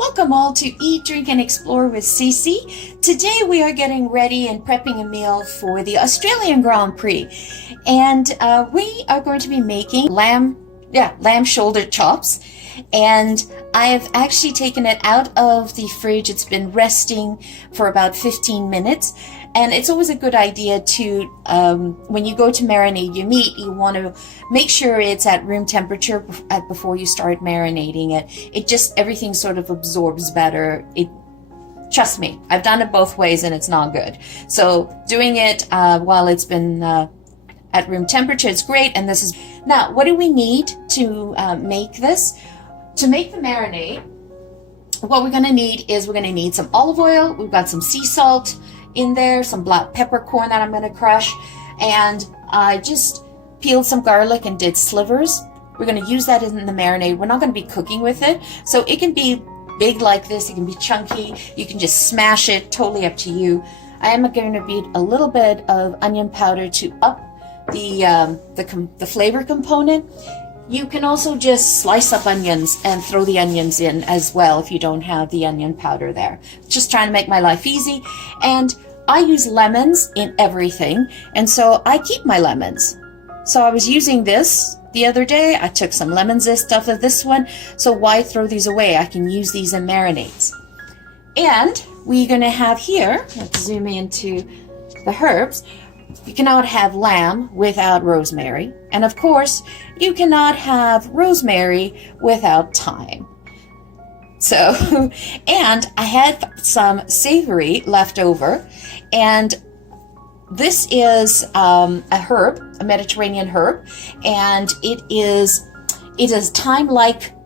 Welcome all to Eat, Drink, and Explore with Cece. Today we are getting ready and prepping a meal for the Australian Grand Prix. And we are going to be making lamb shoulder chops. And I have actually taken it out of the fridge. It's been resting for about 15 minutes. And it's always a good idea to, when you go to marinate your meat, you want to make sure it's at room temperature before you start marinating it. It just, everything sort of absorbs better. Trust me, I've done it both ways and it's not good. So doing it while it's been at room temperature, it's great. And this is, now what do we need to make this? To make the marinade, what we're going to need is we're going to need some olive oil. We've got some sea salt in there, some black peppercorn that I'm going to crush, and I just peeled some garlic and did slivers. We're going to use that in the marinade. We're not going to be cooking with it, so it can be big like this, it can be chunky, you can just smash it, totally up to you. I am going to beat a little bit of onion powder to up the flavor component. You can also just slice up onions and throw the onions in as well if you don't have the onion powder there. Just trying to make my life easy. And I use lemons in everything, and so I keep my lemons. So I was using this the other day. I took some lemon zest off of this one, so why throw these away? I can use these in marinades. And we're going to have here, let's zoom into the herbs. You cannot have lamb without rosemary. And of course, you cannot have rosemary without thyme. So, and I had some savory left over. And this is a herb, a Mediterranean herb. And it is a thyme-like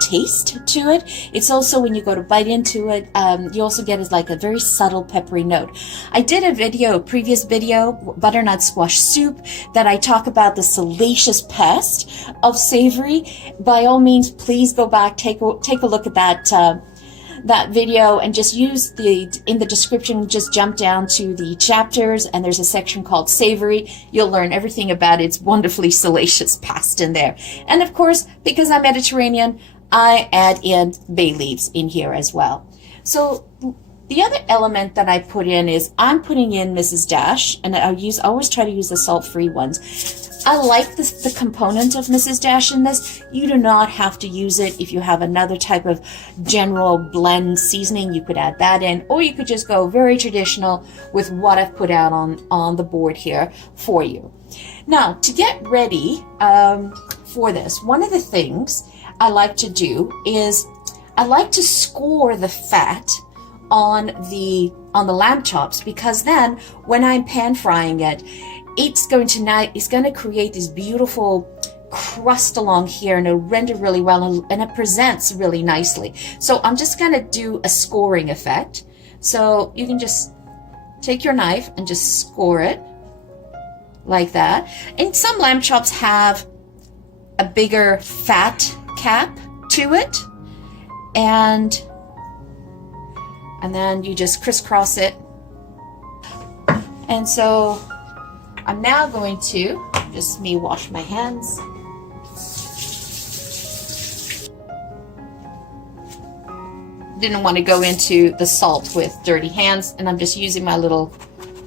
taste to it. It's also, when you go to bite into it, you also get like a very subtle peppery note. I did a previous video, butternut squash soup, that I talk about the salacious pest of savory. By all means, please go back, take a look at that video, and just use in the description, just jump down to the chapters, and there's a section called savory. You'll learn everything about its wonderfully salacious past in there. And of course, because I'm Mediterranean, I add in bay leaves in here as well. So the other element that I put in is I'm putting in Mrs. Dash, and I always try to use the salt-free ones. I like the component of Mrs. Dash in this. You do not have to use it. If you have another type of general blend seasoning, you could add that in, or you could just go very traditional with what I've put out on the board here for you. Now, to get ready for this, one of the things I like to do is I like to score the fat on the lamb chops, because then when I'm pan frying it, it's going to create this beautiful crust along here, and it'll render really well, and it presents really nicely. So I'm just going to do a scoring effect. So you can just take your knife and just score it like that. And some lamb chops have a bigger fat cap to it, and then you just crisscross it. And so I'm now going to just wash my hands. Didn't want to go into the salt with dirty hands, and I'm just using my little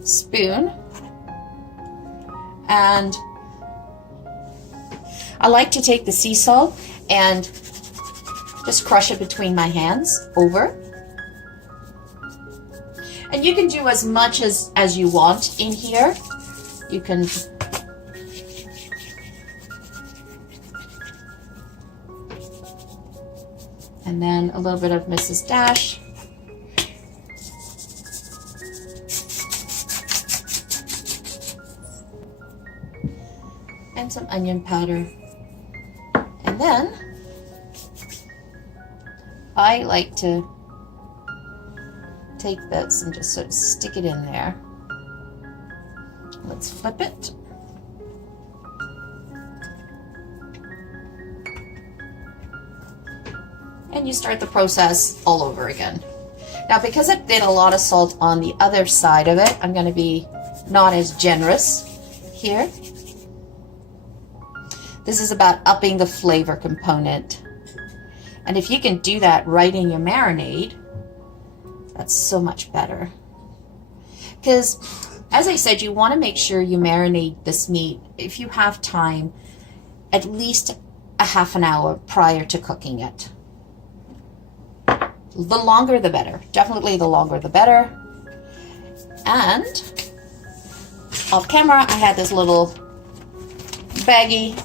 spoon. And I like to take the sea salt and just crush it between my hands over. And you can do as much as you want in here. You can and then a little bit of Mrs. Dash. And some onion powder. And then I like to take this and just sort of stick it in there. Let's flip it. And you start the process all over again. Now, because I did a lot of salt on the other side of it, I'm going to be not as generous here. This is about upping the flavor component. And if you can do that right in your marinade, that's so much better. Because, as I said, you want to make sure you marinate this meat, if you have time, at least a half an hour prior to cooking it. The longer the better. Definitely the longer the better. And off camera, I had this little baggie,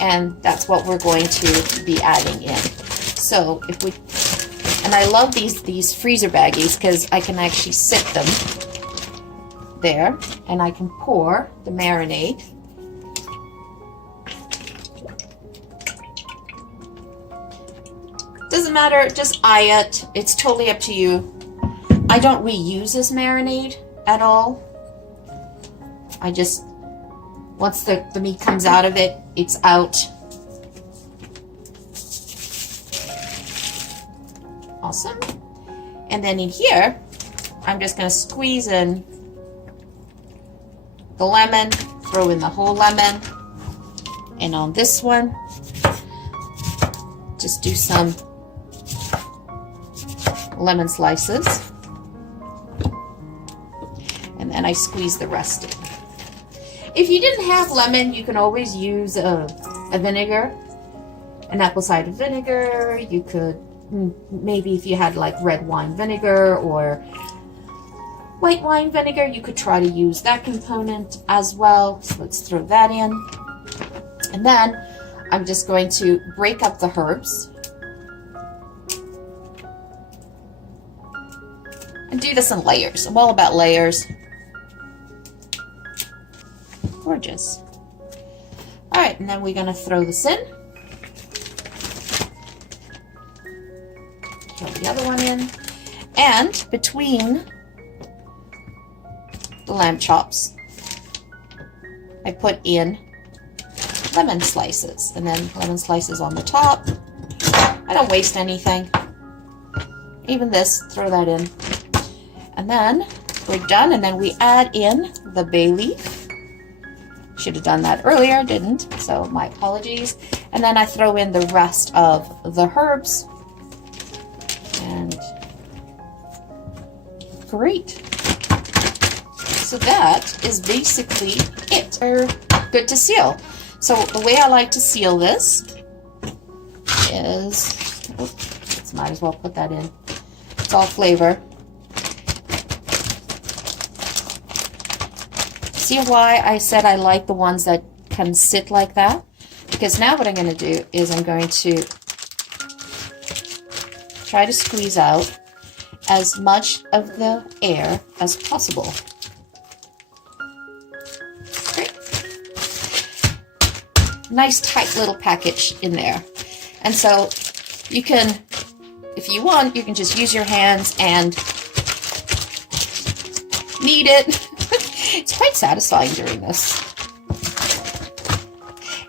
and that's what we're going to be adding in. So if we, and I love these freezer baggies because I can actually sit them there, and I can pour the marinade. Doesn't matter, just eye it. It's totally up to you. I don't reuse this marinade at all. I just, once the meat comes out of it, it's out. Awesome. And then in here, I'm just going to squeeze in the lemon, throw in the whole lemon. And on this one, just do some lemon slices. And then I squeeze the rest in. If you didn't have lemon, you can always use a vinegar, an apple cider vinegar. You could, maybe if you had like red wine vinegar or white wine vinegar, you could try to use that component as well. So let's throw that in. And then I'm just going to break up the herbs. And do this in layers. I'm all about layers. Gorgeous. All right, and then we're gonna throw this in. Throw the other one in. And between the lamb chops, I put in lemon slices, and then lemon slices on the top. I don't waste anything. Even this, throw that in. And then we're done, and then we add in the bay leaf. Should have done that earlier, didn't, so my apologies. And then I throw in the rest of the herbs. And great. So that is basically it. We're good to seal. So the way I like to seal this is, might as well put that in. It's all flavor. See why I said I like the ones that can sit like that? Because now what I'm going to do is I'm going to try to squeeze out as much of the air as possible. Great. Nice tight little package in there. And so you can, if you want, you can just use your hands and knead it. It's quite satisfying doing this.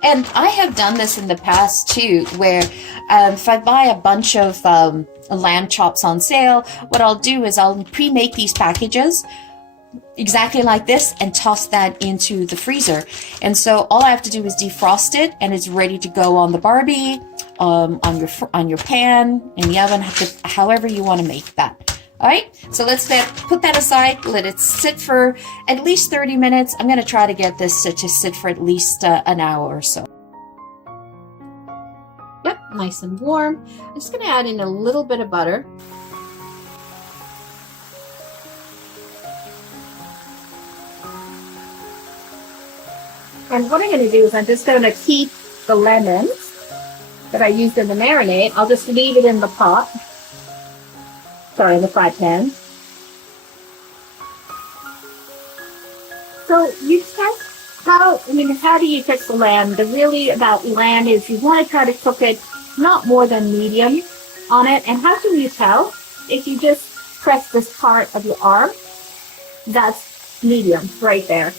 And I have done this in the past too, where if I buy a bunch of lamb chops on sale, what I'll do is I'll pre-make these packages exactly like this and toss that into the freezer. And so all I have to do is defrost it, and it's ready to go on the Barbie, on your pan, in the oven, however you want to make that. All right, so let's put that aside, let it sit for at least 30 minutes. I'm going to try to get this to sit for at least an hour or so. Yep, nice and warm. I'm just going to add in a little bit of butter. And what I'm going to do is I'm just going to keep the lemons that I used in the marinade. I'll just leave it in the pot. Sorry, in the fry pan. So you test how do you cook the lamb? The really about lamb is you want to try to cook it not more than medium on it. And how can you tell? If you just press this part of your arm, that's medium right there.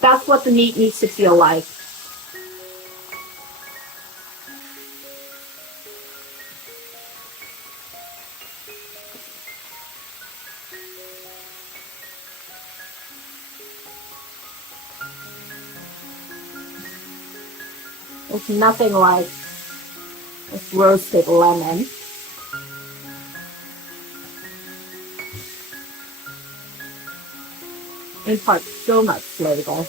That's what the meat needs to feel like. It's nothing like with roasted lemon. Imparts so much flavor.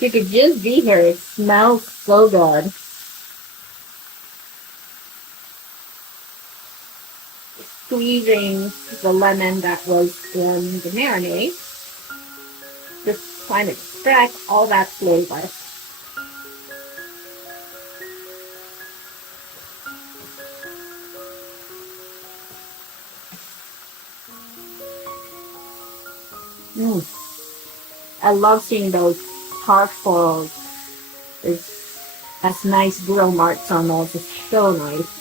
You could just be here. It smells so good. Squeezing the lemon that was in the marinade, just trying to extract all that flavor. I love seeing those charcoal. That's nice grill marks on those. It's so nice.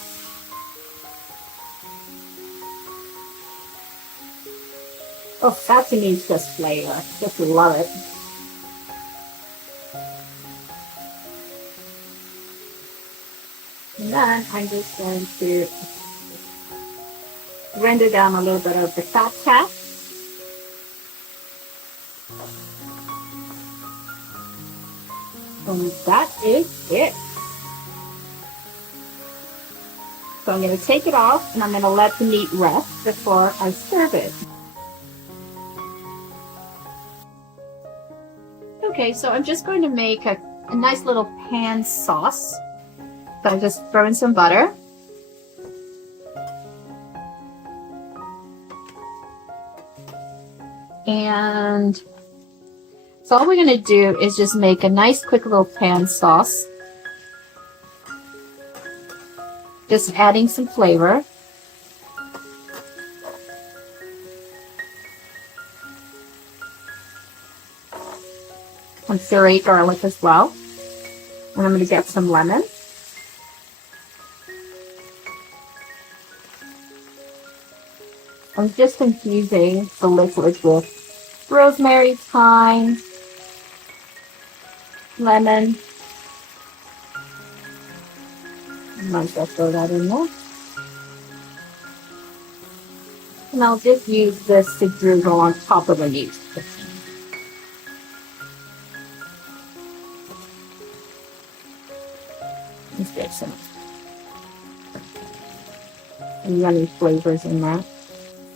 Oh, that to me is just flavor. Just love it. And then I'm just going to render down a little bit of the fat cap. And that is it. So I'm going to take it off and I'm going to let the meat rest before I serve it. Okay, so I'm just going to make a nice little pan sauce. So I'm just throwing some butter. And so all we're going to do is just make a nice quick little pan sauce. Just adding some flavor. Some pureed garlic as well. And I'm going to get some lemon. I'm just infusing the liquid with rosemary-thyme, lemon. I might just throw that in there. And I'll just use this to drizzle on top of the meat. Let's get some yummy flavors in there.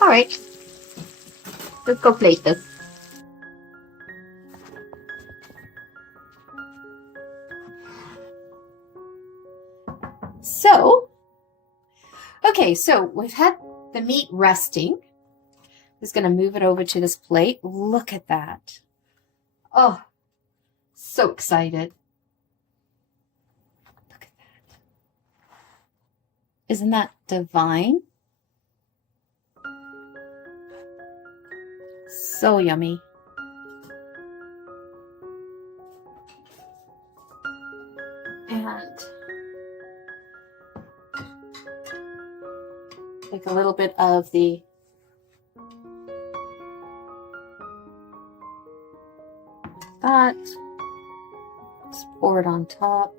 Alright, let's go plate this. So, okay, so we've had the meat resting. I'm just going to move it over to this plate. Look at that. Oh, so excited. Look at that. Isn't that divine? So yummy. And take a little bit of the that. Just pour it on top.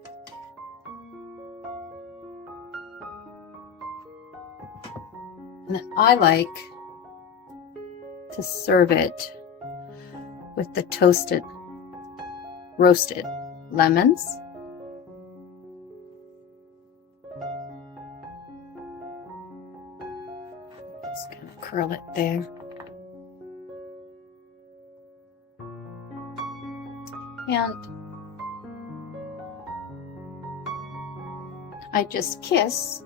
And then I like to serve it with the roasted lemons. Just kind of curl it there. And I just kiss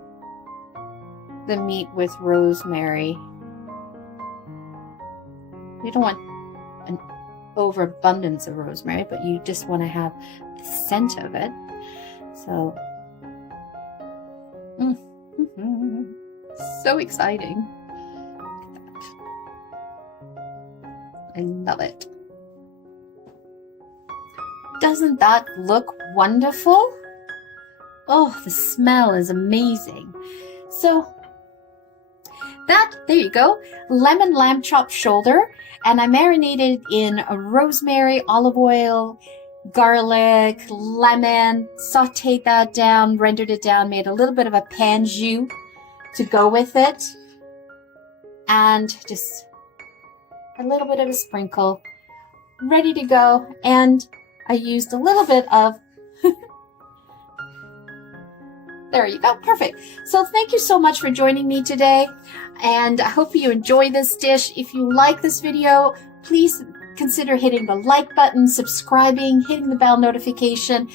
the meat with rosemary. You don't want an overabundance of rosemary, but you just want to have the scent of it. So, so exciting. Look at that. I love it. Doesn't that look wonderful? Oh, the smell is amazing. So, that, there you go, lemon lamb chop shoulder. And I marinated in rosemary, olive oil, garlic, lemon, sauteed that down, rendered it down, made a little bit of a pan jus to go with it. And just a little bit of a sprinkle, ready to go. And I used a little bit of, there you go, perfect. So thank you so much for joining me today. And I hope you enjoy this dish. If you like this video, please consider hitting the like button, subscribing, hitting the bell notification.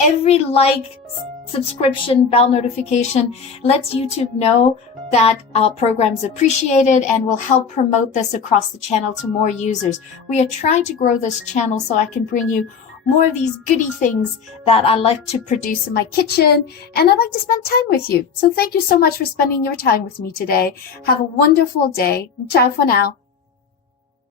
Every like, subscription, bell notification lets YouTube know that our program's appreciated and will help promote this across the channel to more users. We are trying to grow this channel so I can bring you more of these goody things that I like to produce in my kitchen, and I'd like to spend time with you. So thank you so much for spending your time with me today. Have a wonderful day. Ciao for now.